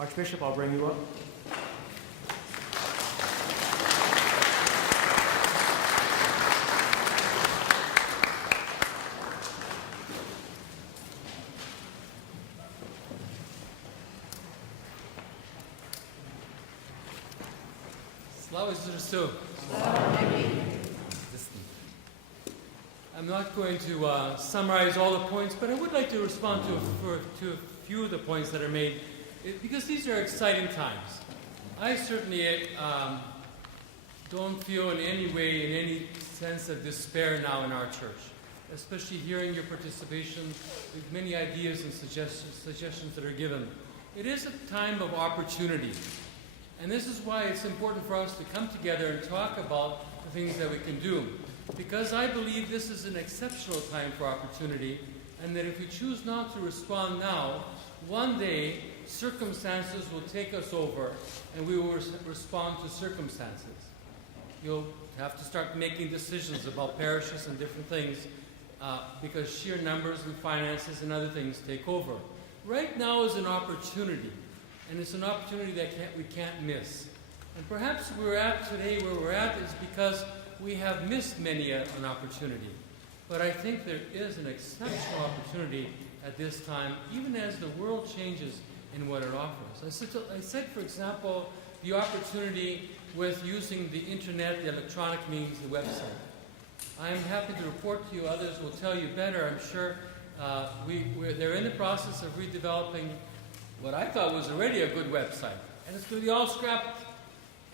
Archbishop, I'll bring you up. Slava Zrstu. I'm not going to summarize all the points, but I would like to respond to a few of the points that are made, because these are exciting times. I certainly don't feel in any way, in any sense of despair now in our church, especially hearing your participation with many ideas and suggestions that are given. It is a time of opportunity. And this is why it's important for us to come together and talk about the things that we can do. Because I believe this is an exceptional time for opportunity, and that if we choose not to respond now, one day circumstances will take us over, and we will respond to circumstances. You'll have to start making decisions about parishes and different things, because sheer numbers and finances and other things take over. Right now is an opportunity. And it's an opportunity that we can't miss. And perhaps we're at today where we're at is because we have missed many an opportunity. But I think there is an exceptional opportunity at this time, even as the world changes in what it offers. I said, for example, the opportunity with using the internet, the electronic means, the website. I am happy to report to you, others will tell you better, I'm sure. They're in the process of redeveloping what I thought was already a good website. And it's going to be all scrapped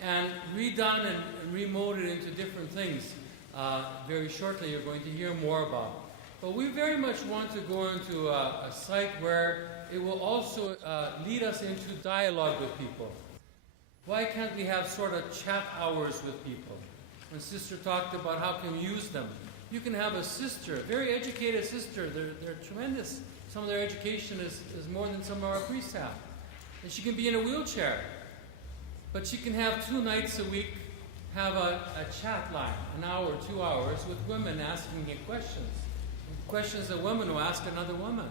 and redone and remolded into different things. Very shortly you're going to hear more about. But we very much want to go into a site where it will also lead us into dialogue with people. Why can't we have sort of chat hours with people? When Sister talked about how can we use them. You can have a sister, a very educated sister. They're tremendous. Some of their education is more than some of our priests have. And she can be in a wheelchair. But she can have 2 nights a week, have a chat line, an hour, 2 hours, with women asking her questions. Questions that women will ask another woman,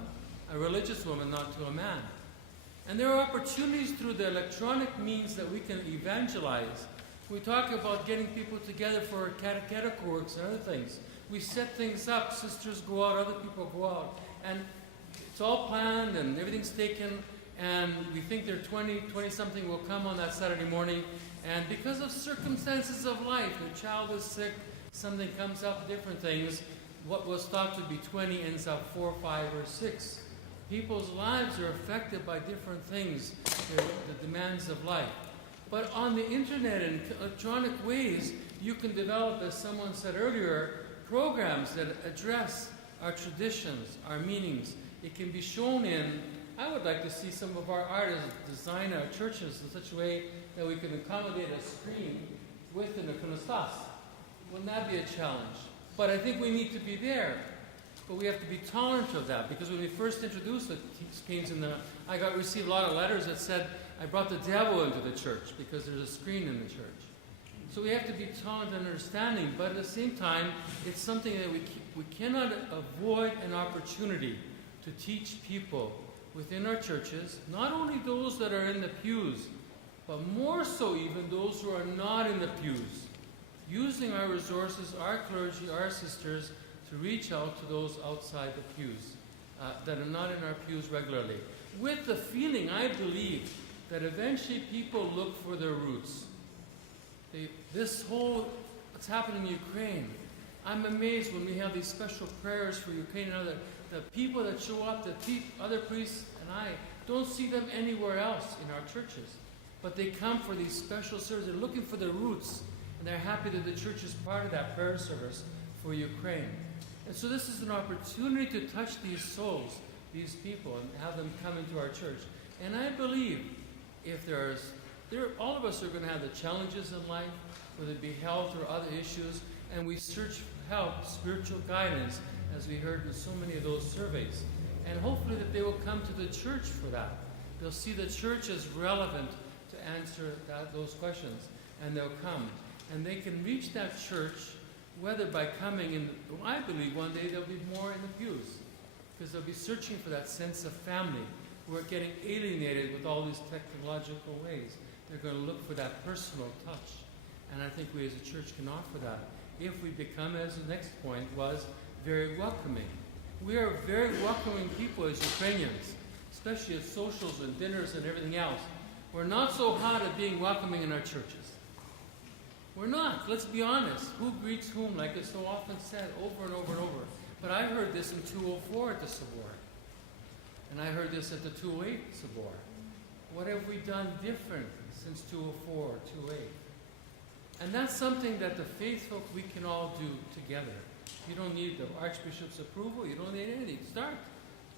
a religious woman, not to a man. And there are opportunities through the electronic means that we can evangelize. We talk about getting people together for catechetical works and other things. We set things up, sisters go out, other people go out. And it's all planned and everything's taken, and we think there are 20-something will come on that Saturday morning, and because of circumstances of life, your child is sick, something comes up, different things, what was thought to be 20 ends up 4, 5, or 6. People's lives are affected by different things, the demands of life. But on the internet and electronic ways, you can develop, as someone said earlier, programs that address our traditions, our meanings. It can be shown in, I would like to see some of our artists design our churches in such a way that we can accommodate a screen with an iconostas. Wouldn't that be a challenge? But I think we need to be there. But we have to be tolerant of that, because when we first introduced the screens I received a lot of letters that said, I brought the devil into the church because there's a screen in the church. So we have to be tolerant and understanding, but at the same time, it's something that we cannot avoid an opportunity to teach people within our churches, not only those that are in the pews, but more so even those who are not in the pews, using our resources, our clergy, our sisters, to reach out to those outside the pews, that are not in our pews regularly. With the feeling, I believe, that eventually people look for their roots. What's happening in Ukraine, I'm amazed when we have these special prayers for Ukraine and the people that show up, other priests and I don't see them anywhere else in our churches. But they come for these special services. They're looking for their roots, and they're happy that the church is part of that prayer service for Ukraine. And so this is an opportunity to touch these souls, these people, and have them come into our church. And I believe if all of us are going to have the challenges in life, whether it be health or other issues, and we search for help, spiritual guidance, as we heard in so many of those surveys. And hopefully that they will come to the church for that. They'll see the church as relevant to answer those questions, and they'll come. And they can reach that church, whether by coming in, I believe one day there'll be more in the pews, because they'll be searching for that sense of family, who are getting alienated with all these technological ways. They're going to look for that personal touch. And I think we as a church can offer that. If we become, as the next point was, very welcoming. We are very welcoming people as Ukrainians, especially at socials and dinners and everything else. We're not so hot at being welcoming in our churches. We're not. Let's be honest. Who greets whom, like it's so often said over and over and over. But I heard this in 204 at the Sobor. And I heard this at the 208 Sobor. What have we done different since 204 or 208? And that's something that the faithful, we can all do together. You don't need the Archbishop's approval. You don't need anything. Start.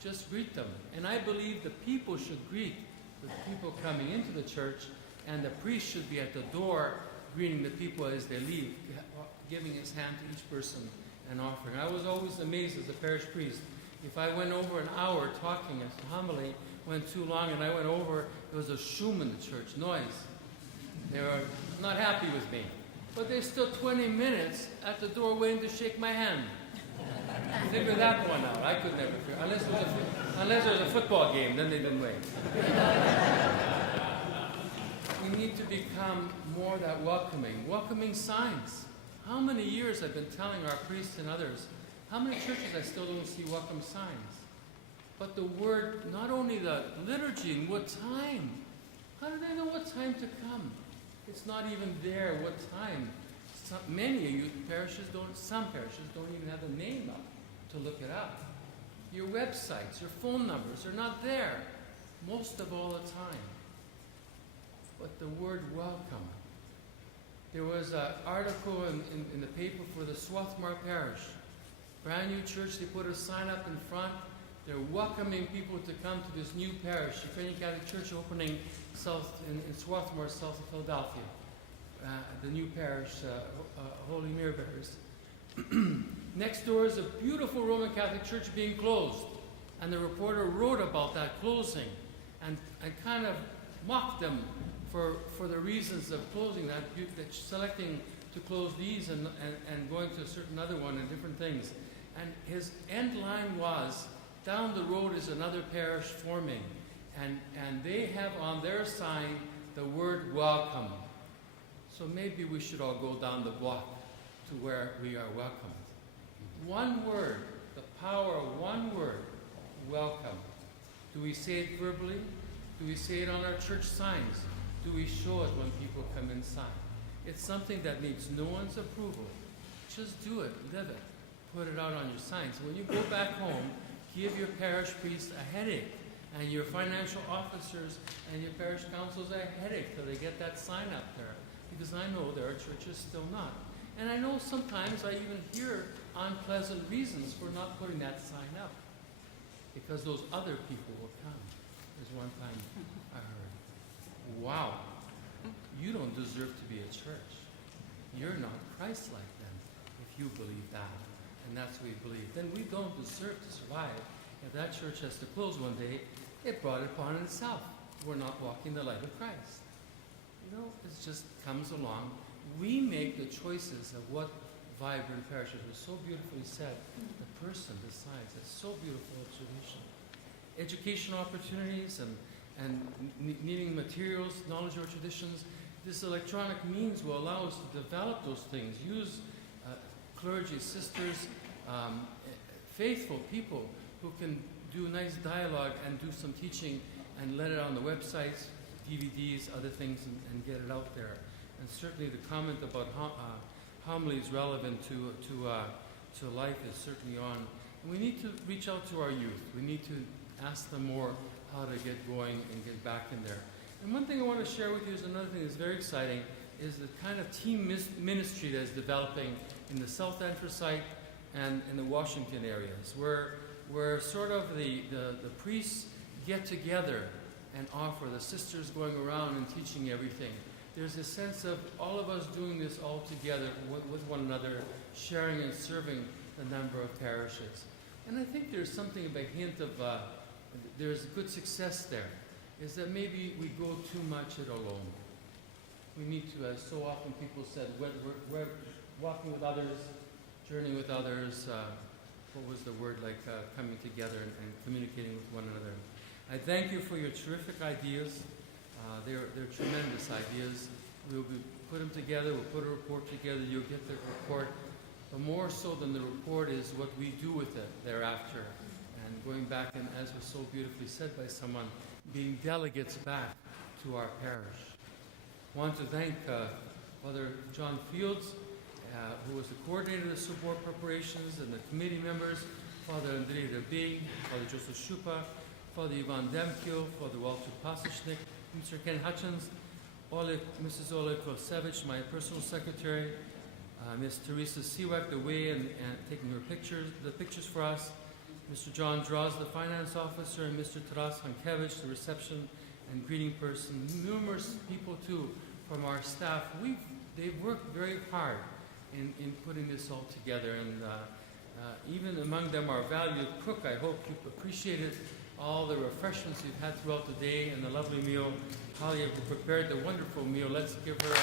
Just greet them. And I believe the people should greet the people coming into the church, and the priest should be at the door greeting the people as they leave, giving his hand to each person and offering. I was always amazed as a parish priest. If I went over an hour talking, a homily went too long, and I went over, there was a shum in the church, noise. They were not happy with me. But they're still 20 minutes at the door waiting to shake my hand. Figure that one out. I could never figure, unless there was a football game, then they didn't wait. We need to become more that welcoming signs. How many years I've been telling our priests and others, how many churches I still don't see welcome signs? But the word, not only the liturgy, and what time. How do they know what time to come? It's not even there what time. Many parishes don't, some parishes don't even have the name up to look it up. Your websites, your phone numbers are not there most of all the time. But the word welcome. There was an article in the paper for the Swarthmore Parish. Brand new church, they put a sign up in front. They're welcoming people to come to this new parish, Ukrainian Catholic Church opening in Swarthmore, south of Philadelphia. The new parish, Holy Mirror Bearers. Next door is a beautiful Roman Catholic church being closed. And the reporter wrote about that closing and kind of mocked them for the reasons of closing that, selecting to close these and going to a certain other one and different things. And his end line was, down the road is another parish forming. And they have on their sign the word welcome. So maybe we should all go down the block to where we are welcomed. One word, the power of one word, welcome. Do we say it verbally? Do we say it on our church signs? Do we show it when people come inside? It's something that needs no one's approval. Just do it, live it, put it out on your signs. When you go back home, give your parish priest a headache, and your financial officers and your parish councils a headache till they get that sign up there. Because I know there are churches still not. And I know sometimes I even hear unpleasant reasons for not putting that sign up. Because those other people will come. There's one time I heard, wow, you don't deserve to be a church. You're not Christ-like then, if you believe that. And that's what we believe. Then we don't deserve to survive. If that church has to close one day, it brought it upon itself. We're not walking the light of Christ. You know, it just comes along. We make the choices of what vibrant parishes was so beautifully said. The person decides. It's so beautiful observation. Educational opportunities and needing materials, knowledge or traditions. This electronic means will allow us to develop those things. Use clergy, sisters, faithful people who can do nice dialogue and do some teaching and let it on the websites, DVDs, other things, and get it out there. And certainly the comment about homilies relevant to life is certainly on. And we need to reach out to our youth. We need to ask them more how to get going and get back in there. And one thing I want to share with you is another thing that's very exciting, is the kind of team ministry that's developing in the South Anthracite and in the Washington areas, where sort of the priests get together and offer, the sisters going around and teaching everything. There's a sense of all of us doing this all together with one another, sharing and serving the number of parishes. And I think there's something of a hint of, there's good success there, is that maybe we go too much it alone. We need to, as so often people said, we're walking with others, journeying with others, what was the word, like coming together and communicating with one another. I thank you for your terrific ideas. They're tremendous ideas. We'll put them together, we'll put a report together, you'll get the report. But more so than the report is what we do with it thereafter. And going back, and as was so beautifully said by someone, being delegates back to our parish. I want to thank Father John Fields, who was the coordinator of the Sobor preparations, and the committee members, Father Andrei Rabin, Father Joseph Shupa, Father Ivan Demkio, Father Walter Pasishnik, Mr. Ken Hutchins, Mrs. Oleg Kosevich, my personal secretary, Ms. Teresa Siwak, the way and taking her the pictures for us, Mr. John Draws, the finance officer, and Mr. Taras Hankevich, the reception and greeting person, numerous people too from our staff. They've worked very hard in putting this all together, and even among them our valued cook. I hope you've appreciated all the refreshments you've had throughout the day and the lovely meal. Holly have prepared the wonderful meal. Let's give her a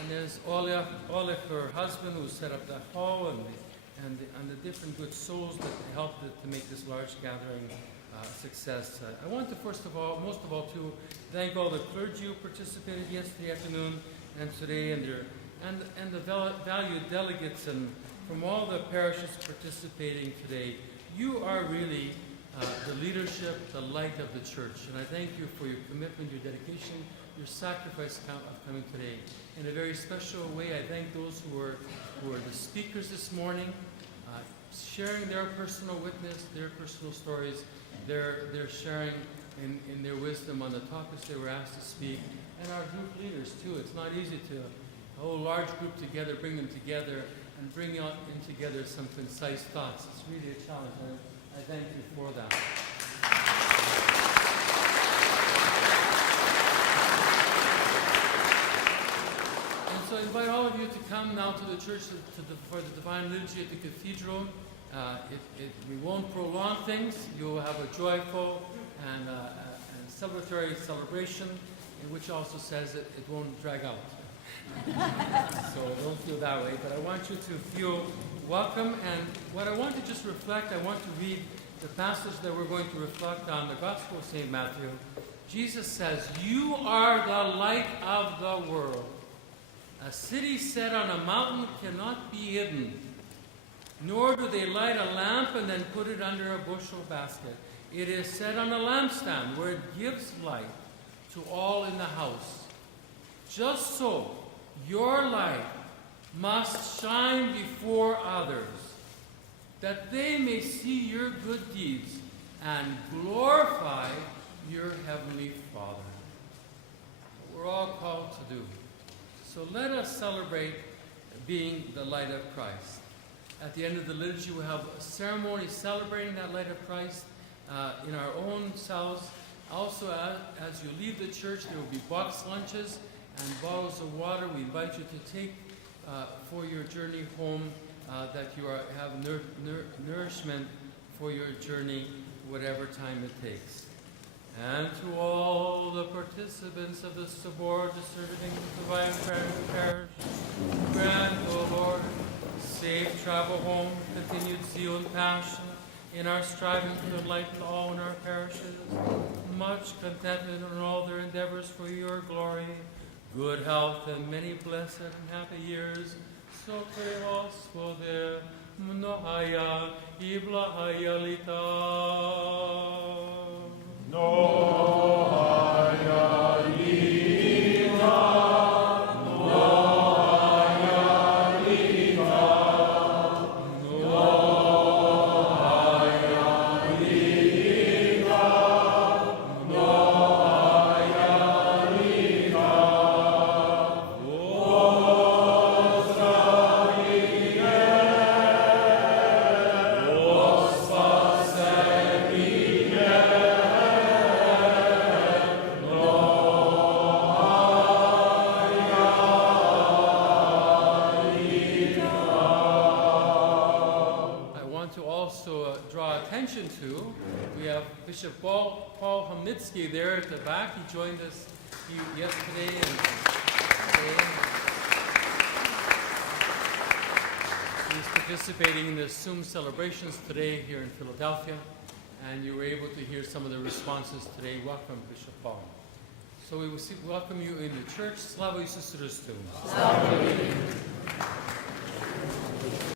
And there's Oleg, her husband, who set up the hall, and the different good souls that helped to make this large gathering success. I want to most of all, to thank all the clergy who participated yesterday afternoon and today, and the valued delegates and from all the parishes participating today. You are really the leadership, the light of the church, and I thank you for your commitment, your dedication, your sacrifice of coming today. In a very special way, I thank those who are the speakers this morning, sharing their personal witness, their personal stories, their sharing in their wisdom on the topics they were asked to speak, and our group leaders too. It's not easy to a whole large group together, bring them together, and bring in together some concise thoughts. It's really a challenge, and I thank you for that. And so I invite all of you to come now to the church for the Divine Liturgy at the Cathedral. We won't prolong things. You'll have a joyful and celebratory celebration, which also says that it won't drag out. So don't feel that way, but I want you to feel welcome. And what I want to just reflect, I want to read the passage that we're going to reflect on, the Gospel of St. Matthew. Jesus says, "You are the light of the world. A city set on a mountain cannot be hidden, nor do they light a lamp and then put it under a bushel basket. It is set on a lampstand where it gives light to all in the house. Just so, your light must shine before others, that they may see your good deeds and glorify your heavenly Father." We're all called to do. So let us celebrate being the light of Christ. At the end of the liturgy, we'll have a ceremony celebrating that light of Christ in our own selves. Also, as you leave the church, there will be boxed lunches and bottles of water we invite you to take for your journey home, that you have nourishment for your journey, whatever time it takes. And to all the participants of the Sobor distributing the Divine Parish, grant, O Lord, safe travel home, continued zeal and passion in our striving to enlighten all in our parishes, much contentment in all their endeavors for your glory, good health, and many blessed and happy years. So pray us for the Mnohaya Iblahaya Lita. Mnohaya Lita. Bishop Paul Hamnitsky there at the back. He joined us yesterday and today. is participating in the Zoom celebrations today here in Philadelphia, and you were able to hear some of the responses today. Welcome, Bishop Paul. So we will welcome you in the church. Slava Iisus Christu.